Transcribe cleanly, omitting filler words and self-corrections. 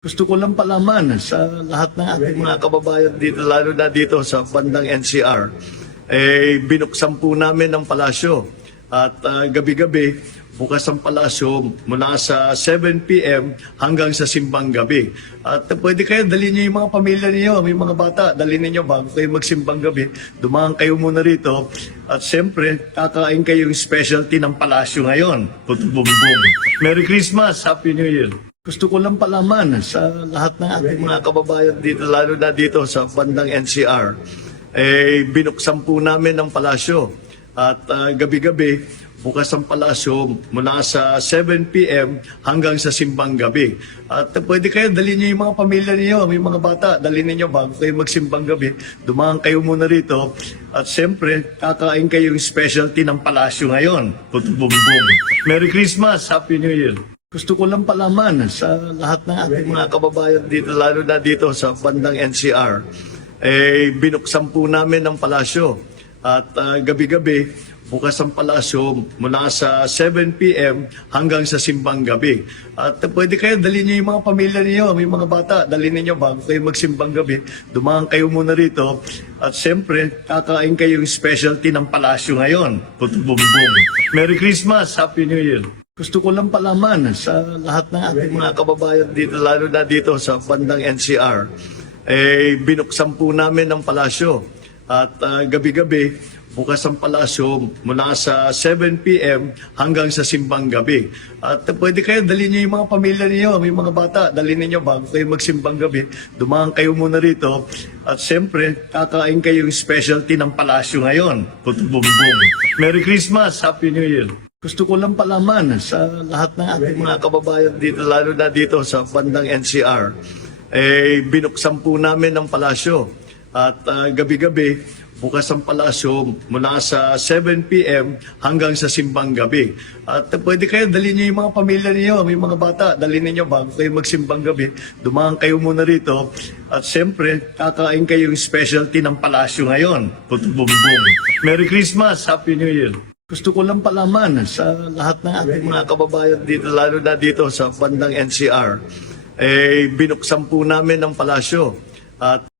Gusto ko lang palaman sa lahat ng ating mga kababayan dito, lalo na dito sa bandang NCR, binuksan po namin ang palasyo at gabi-gabi bukas ang palasyo mula sa 7 p.m. hanggang sa simbang gabi. At pwede kayo, dalhin niyo yung mga pamilya niyo, may mga bata, dalhin niyo bago kayo magsimbang gabi. Dumaan kayo muna rito at siyempre, kakain kayo yung specialty ng palasyo ngayon. Puto-bumbong. Merry Christmas! Happy New Year! Gusto ko lang palaman sa lahat ng ating mga kababayan dito, lalo na dito sa bandang NCR, binuksan po namin ang palasyo at gabi-gabi bukas ang palasyo mula sa 7 p.m. hanggang sa simbang gabi. At pwede kayo, dalhin niyo yung mga pamilya niyo, may mga bata, dalhin niyo bago kayo magsimbang gabi. Dumaan kayo muna rito at siyempre, kakain kayo yung specialty ng palasyo ngayon. Puto-bumbong. Merry Christmas! Happy New Year! Gusto ko lang palaman sa lahat ng ating mga kababayan dito, lalo na dito sa bandang NCR, binuksan po namin ang palasyo at gabi-gabi bukas ang palasyo mula sa 7 p.m. hanggang sa simbang gabi. At pwede kayo, dalhin niyo yung mga pamilya niyo, may mga bata, dalhin niyo bago kayo magsimbang gabi. Dumaan kayo muna rito at siyempre, kakain kayo yung specialty ng palasyo ngayon. Puto-bumbong. Merry Christmas! Happy New Year! Gusto ko lang palaman sa lahat ng ating mga kababayan dito, lalo na dito sa bandang NCR, binuksan po namin ang palasyo at gabi-gabi bukas ang palasyo mula sa 7 p.m. hanggang sa simbang gabi. At pwede kayo, dalhin niyo yung mga pamilya niyo, may mga bata, dalhin niyo bago kayo magsimbang gabi. Dumaan kayo muna rito at siyempre, kakain kayo yung specialty ng palasyo ngayon. Puto-bumbong. Merry Christmas! Happy New Year! Gusto ko lang palaman sa lahat ng ating mga kababayan dito, lalo na dito sa bandang NCR, binuksan po namin ang palasyo at gabi-gabi bukas ang palasyo mula sa 7 p.m. hanggang sa simbang gabi. At pwede kayo, dalhin niyo yung mga pamilya niyo, may mga bata, dalhin niyo bago kayo magsimbang gabi. Dumaan kayo muna rito at siyempre, kakain kayo yung specialty ng palasyo ngayon. Puto-bumbong. Merry Christmas! Happy New Year! Gusto ko lang palaman sa lahat ng ating mga kababayan dito, lalo na dito sa bandang NCR, binuksan po namin ang palasyo at